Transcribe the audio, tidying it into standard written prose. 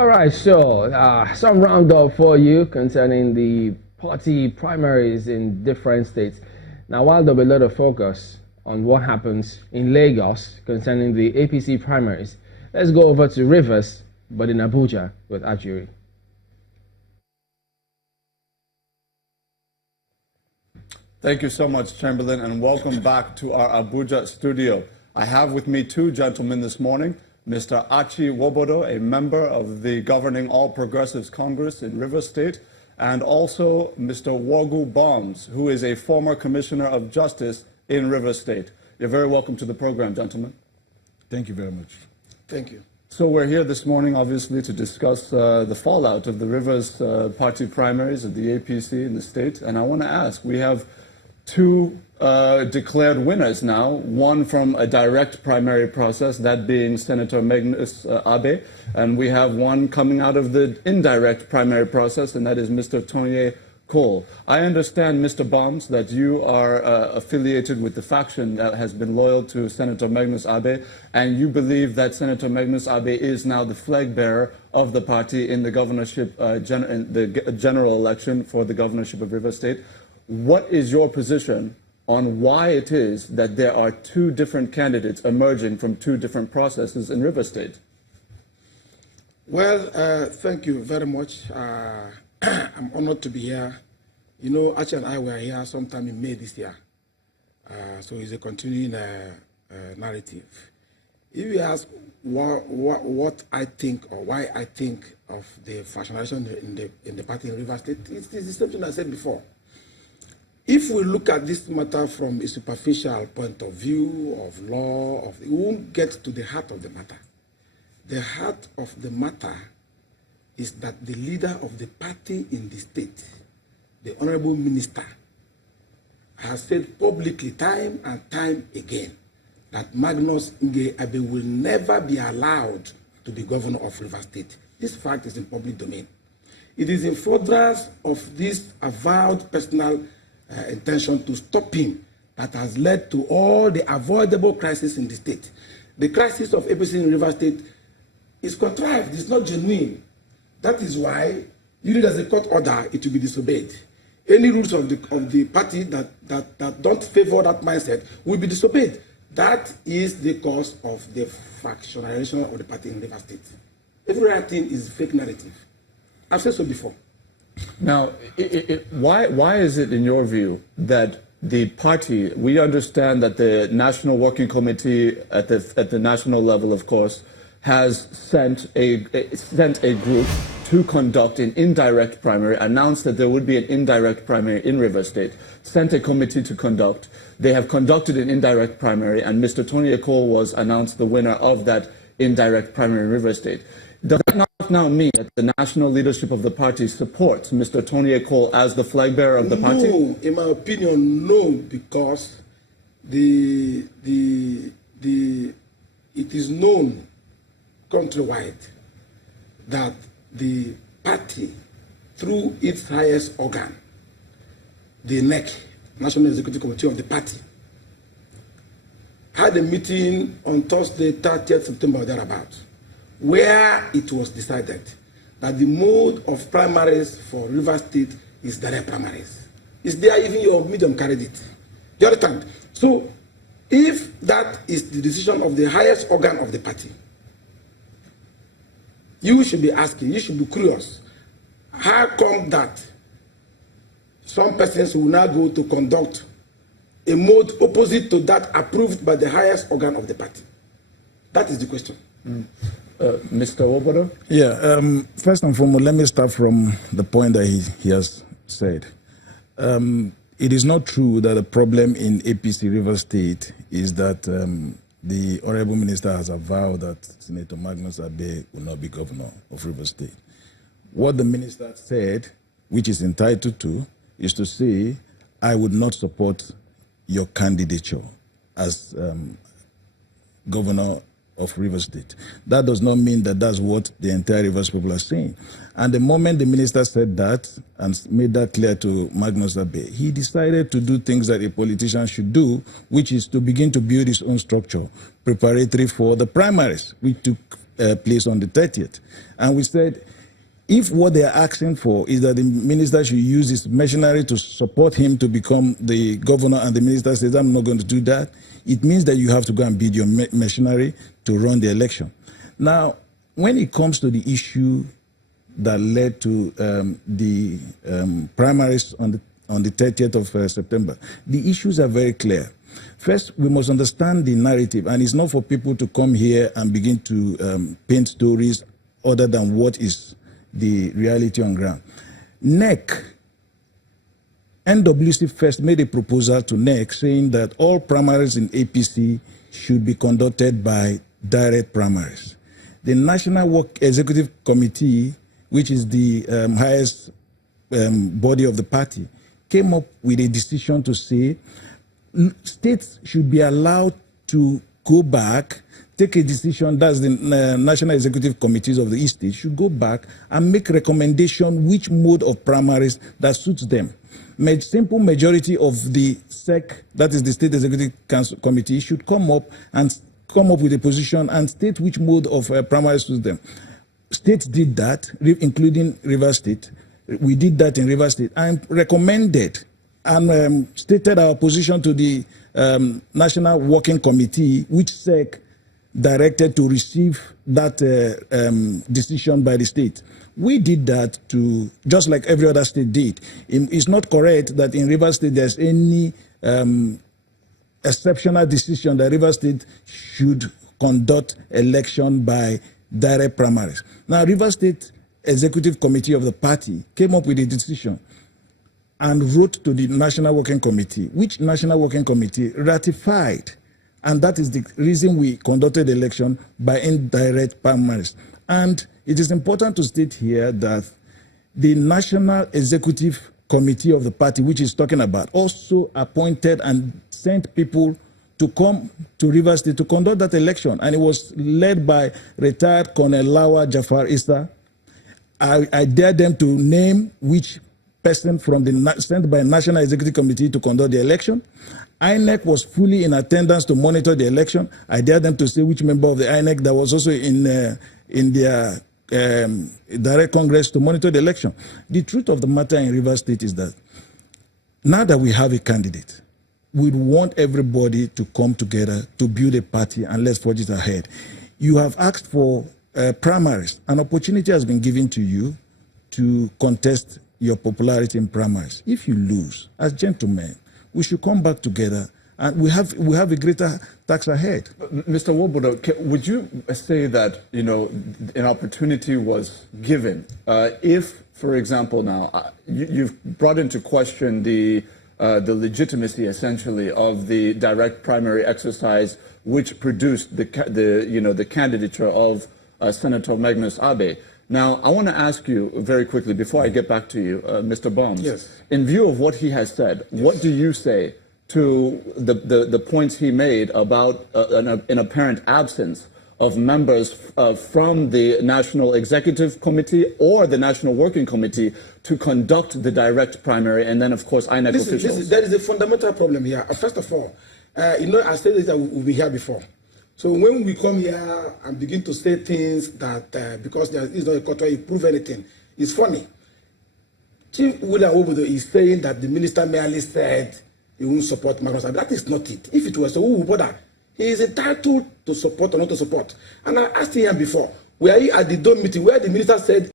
All right, so some roundup for you concerning the party primaries in different states. Now, while there'll be a lot of focus on what happens in Lagos concerning the APC primaries, let's go over to Rivers, but in Abuja with Ajuri. Thank you so much, Chamberlain, and welcome back to our Abuja studio. I have with me two gentlemen this morning, Mr. Achi Wobodo, a member of the governing All Progressives Congress in Rivers State, and also Mr. Wogu Bombs, who is a former Commissioner of Justice in Rivers State. You're very welcome to the program, gentlemen. Thank you very much. Thank you. So we're here this morning, obviously, to discuss the fallout of the Rivers party primaries of the APC in the state. And I want to ask, we have two declared winners now, one from a direct primary process, that being Senator Magnus Abe, and we have one coming out of the indirect primary process, and that is Mr. Tony Cole. I understand, Mr. Bombs, that you are affiliated with the faction that has been loyal to Senator Magnus Abe, and you believe that Senator Magnus Abe is now the flag bearer of the party in the governorship, the general election for the governorship of Rivers State. What is your position on why it is that there are two different candidates emerging from two different processes in Rivers State? Well, thank you very much. I'm honored to be here. You know, Archie and I were here sometime in May this year. So it's a continuing narrative. If you ask what I think or why I think of the factionalization in the party in Rivers State, it's the same thing I said before. If we look at this matter from a superficial point of view of law, we won't get to the heart of the matter. The heart of the matter is that the leader of the party in the state, the Honorable Minister, has said publicly time and time again that Magnus Abe will never be allowed to be governor of Rivers State. This fact is in public domain. It is in furtherance of this avowed personal intention to stop him that has led to all the avoidable crises in the state. The crisis of APC in Rivers State is contrived, it's not genuine. That is why, you as a court order, it will be disobeyed. Any rules of the party that don't favor that mindset will be disobeyed. That is the cause of the factionalization of the party in Rivers State. Every other thing is fake narrative. I've said so before. Now, why is it, in your view, that the party, we understand that the National Working Committee at the national level, of course, has sent a group to conduct an indirect primary, announced that there would be an indirect primary in Rivers State, sent a committee to conduct. They have conducted an indirect primary, and Mr. Tony Cole was announced the winner of that indirect primary in Rivers State. Does that not now mean that the national leadership of the party supports Mr. Tony Cole as the flag bearer of the party? No, in my opinion, no, because it is known countrywide that the party, through its highest organ, the NEC, National Executive Committee of the party, had a meeting on Thursday, 30th September, or thereabouts, where it was decided that the mode of primaries for Rivers State is direct primaries. It's there, even your medium carried it. Do you understand? So, if that is the decision of the highest organ of the party, you should be asking, you should be curious, how come that some persons will now go to conduct a mode opposite to that approved by the highest organ of the party? That is the question. Mr. Wobodo? Yeah, first and foremost, let me start from the point that he has said. It is not true that the problem in APC Rivers State is that the Honorable Minister has avowed that Senator Magnus Abe will not be governor of Rivers State. What the minister said, which is entitled to, is to say, I would not support your candidature as governor of Rivers State. That does not mean that that's what the entire Rivers people are saying. And the moment the minister said that and made that clear to Magnus Abe, he decided to do things that a politician should do, which is to begin to build his own structure, preparatory for the primaries, which took place on the 30th. And we said, if what they are asking for is that the minister should use his machinery to support him to become the governor, and the minister says, I'm not going to do that, it means that you have to go and bid your machinery to run the election. Now, when it comes to the issue that led to the primaries on the 30th of September, the issues are very clear. First, we must understand the narrative, and it's not for people to come here and begin to paint stories other than what is the reality on ground. NWC first made a proposal to NEC saying that all primaries in APC should be conducted by direct primaries. The National Executive Committee, which is the highest body of the party, came up with a decision to say states should be allowed to go back, take a decision, that's the National Executive Committees of the East States, should go back and make recommendation which mode of primaries that suits them. Simple majority of the SEC, that is the State Executive Council Committee, should come up with a position and state which mode of primaries suits them. States did that, including Rivers State. We did that in Rivers State and recommended and stated our position to the National Working Committee, which SEC directed to receive that decision by the state. We did that just like every other state did. It's not correct that in Rivers State there's any exceptional decision that Rivers State should conduct election by direct primaries. Now, Rivers State Executive Committee of the party came up with a decision and wrote to the National Working Committee, which National Working Committee ratified. And that is the reason we conducted the election by indirect primaries. And it is important to state here that the National Executive Committee of the party, which is talking about, also appointed and sent people to come to Rivers State to conduct that election. And it was led by retired Colonel Lawa Jafar Issa. I dare them to name which person from sent by National Executive Committee to conduct the election. INEC was fully in attendance to monitor the election. I dare them to say which member of the INEC that was also in their direct Congress to monitor the election. The truth of the matter in Rivers State is that now that we have a candidate, we want everybody to come together to build a party and let's forge it ahead. You have asked for primaries. An opportunity has been given to you to contest your popularity in primaries. If you lose, as gentlemen, we should come back together and we have a greater task ahead. Mr. Wobodo, would you say that, you know, an opportunity was given if, for example, now you've brought into question the legitimacy essentially of the direct primary exercise, which produced the candidature of Senator Magnus Abe. Now, I want to ask you very quickly, before I get back to you, Mr. Baums. Yes. In view of what he has said, yes, what do you say to the points he made about an apparent absence of members from the National Executive Committee or the National Working Committee to conduct the direct primary, and then, of course, INEC officials? There is a fundamental problem here. First of all, you know, I said this that we've been here before. So when we come here and begin to say things that, because there is not a culture, you prove anything, it's funny. Chief William Obodo is saying that the minister merely said he won't support Magnus Abe. That is not it. If it was so, who would bother? He is entitled to support or not to support. And I asked him before, were you at the Dome meeting where the minister said